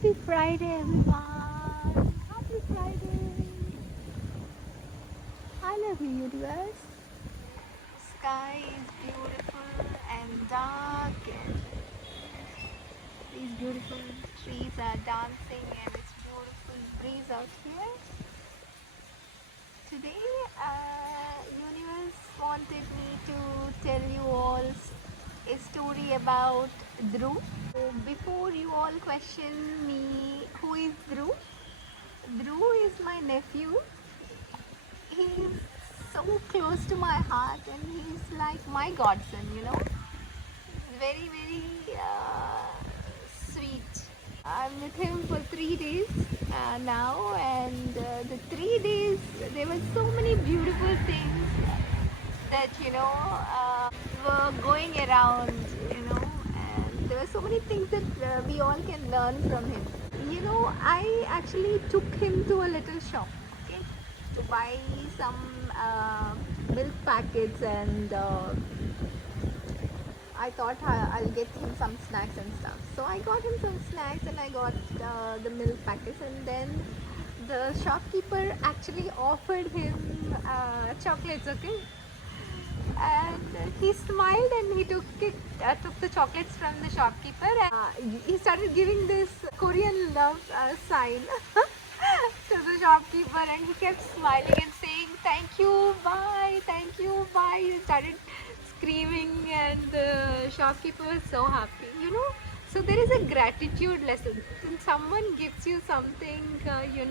Happy Friday, everyone! Happy Friday! I love you, universe. Sky is beautiful and dark, and these beautiful trees are dancing, and it's beautiful breeze out here. Today, universe wanted me to tell you all a story about Dhruv. So before you all question me, who is Dhruv? Dhruv is my nephew. He's so close to my heart, and he's like my godson. Very, very sweet. I'm with him for 3 days now, and the 3 days there were so many beautiful things that were going around, and there were so many things that we all can learn from him. I actually took him to a little shop, okay, to buy some milk packets, and I thought I'll get him some snacks and stuff. So I got him some snacks, and I got the milk packets, and then the shopkeeper actually offered him chocolates, okay? And he smiled, and he took the chocolates from the shopkeeper, and he started giving this Korean love sign to the shopkeeper, and he kept smiling and saying thank you, bye, thank you, bye. He started screaming, and the shopkeeper was so happy. So there is a gratitude lesson. When someone gives you something, you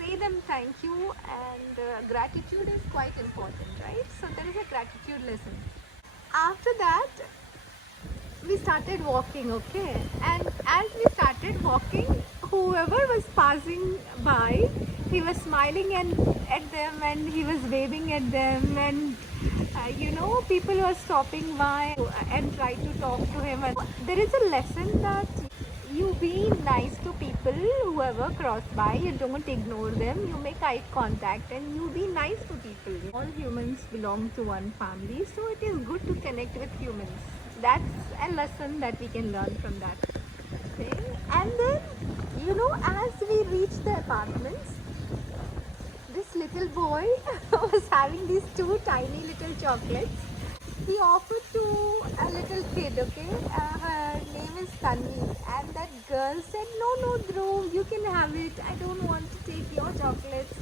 say them thank you, and gratitude is quite important, right? So there is a gratitude lesson. After that, we started walking, okay, and as we started walking, whoever was passing by, he was smiling and at them, and he was waving at them, and people were stopping by and try to talk to him. And there is a lesson that you be nice to people, whoever cross by, you don't ignore them, you make eye contact, and you be nice to people. All humans belong to one family, so it is good to connect with humans. That's a lesson that we can learn from that. Okay? And then, as we reach the apartments, this little boy was having these two tiny little chocolates. He offered to a little kid, okay? Her name is Tanvi, and that girl said, "No, no, Dhruv, you can have it. I don't want to take your chocolates."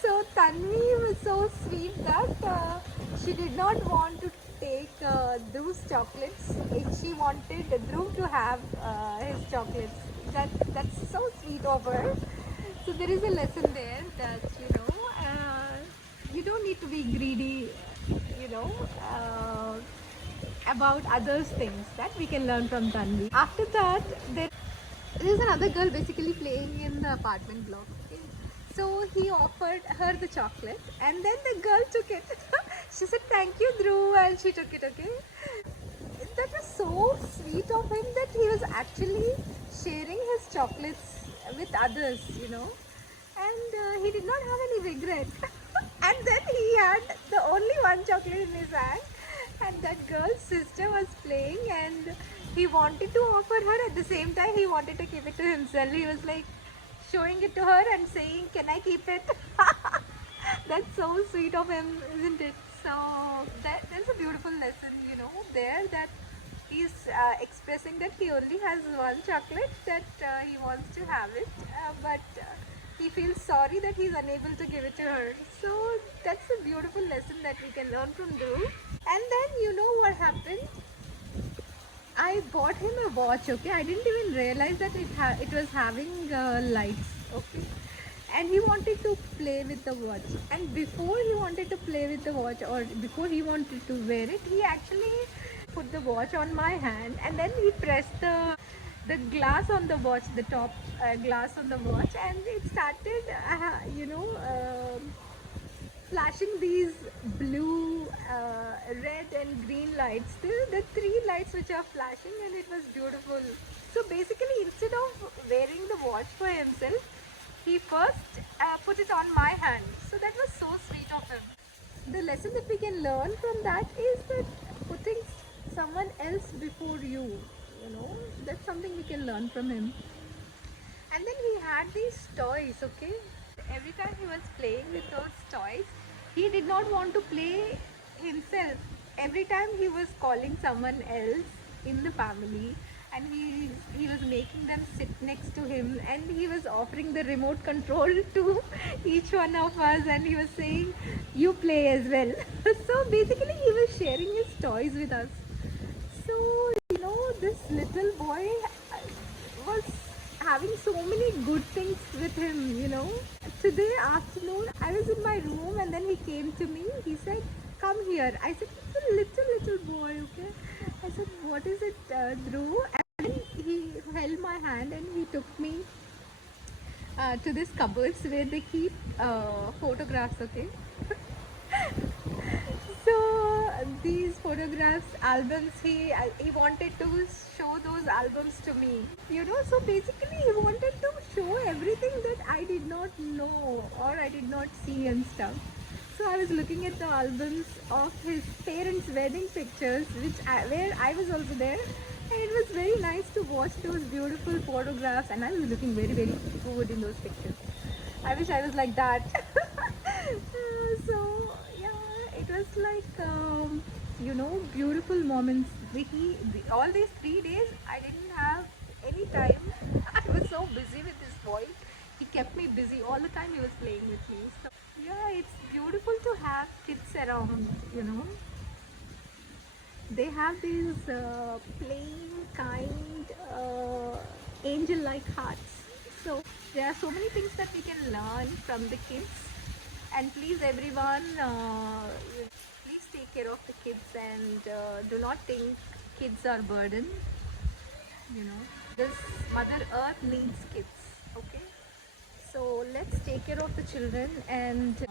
So Tanvi was so sweet that she did not want to take Dhruv's chocolates. She wanted Dhruv to have his chocolates. That's so sweet of her. So there is a lesson there that you don't need to be greedy, you know, uh, about others' things that we can learn from Tanvi. After that, there's another girl basically playing in the apartment block. Okay? So he offered her the chocolate, and then the girl took it. She said, "Thank you, Dhruv," and she took it. Okay, that was so sweet of him that he was actually sharing his chocolates with others. And he did not have any regret. And then he had the only one chocolate in his hand, and that girl's sister was playing, and he wanted to offer her. At the same time, he wanted to keep it to himself. He was like showing it to her and saying, "Can I keep it?" That's so sweet of him, isn't it? So there's a beautiful lesson, there, that he's expressing that he only has one chocolate, that he wants to have it, but he feels sorry that he's unable to give it to her. So that's a beautiful lesson that we can learn from Dhruv. And then what happened? I bought him a watch. Okay, I didn't even realize that it was having lights. Okay, and he wanted to play with the watch. And before he wanted to play with the watch, or before he wanted to wear it, he actually put the watch on my hand, and then he pressed the glass on the watch, the top glass on the watch, and it started, flashing these blue, red, and green lights. The three lights which are flashing, and it was beautiful. So basically, instead of wearing the watch for himself, he first put it on my hand. So that was so sweet of him. The lesson that we can learn from that is that putting someone else before you, you know, that's something we can learn from him. And then he had these toys, okay? Every time he was playing with those toys, he did not want to play himself. Every time he was calling someone else in the family, and he was making them sit next to him, and he was offering the remote control to each one of us, and he was saying, "You play as well." So basically, he was sharing his toys with us. So, you know, this little boy was having so many good things with him, you know. Today afternoon, I was in my room and then he came to me. He said, "Come here." I said, "It's a little boy, okay?" I said, "What is it, Dhruv?" And then he held my hand and he took me to this cupboards where they keep photographs, okay? So these photographs, albums, he wanted to show those albums to me, you know. So basically he wanted to show everything that I did not know or I did not see and stuff. So I was looking at the albums of his parents' wedding pictures, where I was also there, and it was very nice to watch those beautiful photographs, and I was looking very, very good in those pictures. I wish I was like that. So yeah, it was like beautiful moments. All these 3 days I didn't have any time. I was so busy with this boy. He kept me busy all the time. He was playing with me. So yeah, it's beautiful to have kids around, you know. They have these plain, kind, angel-like hearts. So there are so many things that we can learn from the kids. And please, everyone, please take care of the kids and do not think kids are burden. You know, this Mother Earth needs kids. Okay, so let's take care of the children. And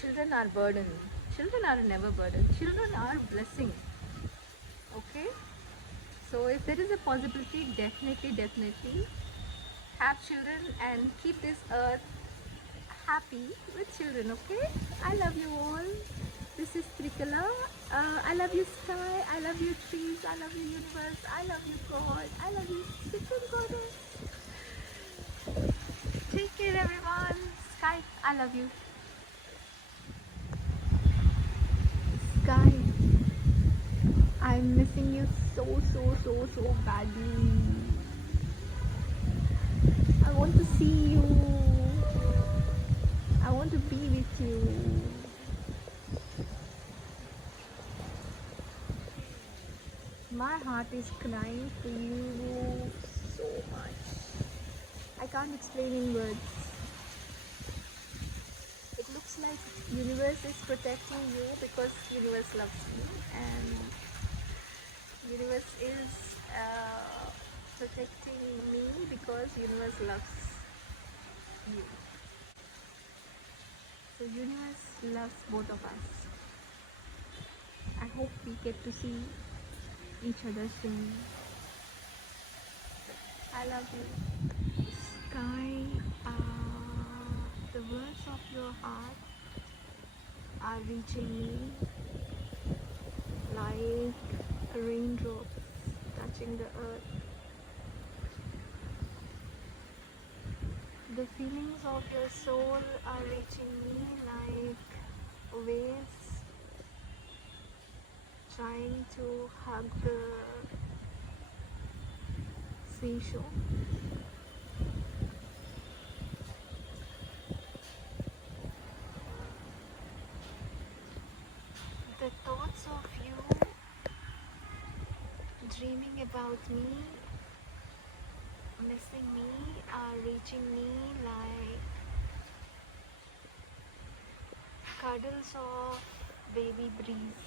children are burden. Children are never burden. Children are blessing. Okay, so if there is a possibility, definitely have children and keep this earth happy with children. Okay, I love you all. This is Trikala. I love you, sky. I love you, trees. I love you, universe. I love you, God. I love you, Supreme Goddess. Take care, everyone. Sky, I love you. Sky, I'm missing you so badly. I want to see you. I want to be with you. My heart is crying for you so much. I can't explain in words. It looks like universe is protecting you because universe loves you, and universe is protecting me because universe loves you. So universe loves both of us. I hope we get to see each other soon. I love you. Sky, the words of your heart are reaching me like raindrops touching the earth. The feelings of your soul are reaching me like waves trying to hug the seashore. The thoughts of you dreaming about me, missing me, are reaching me like cuddles of baby breeze.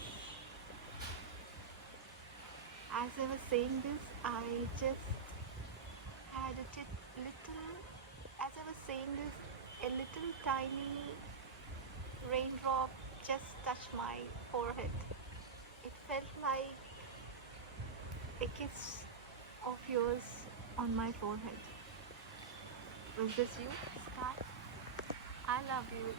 As I was saying this, I just had as I was saying this, a little tiny raindrop just touched my forehead. It felt like a kiss of yours on my forehead. Was this you, Sky? I love you.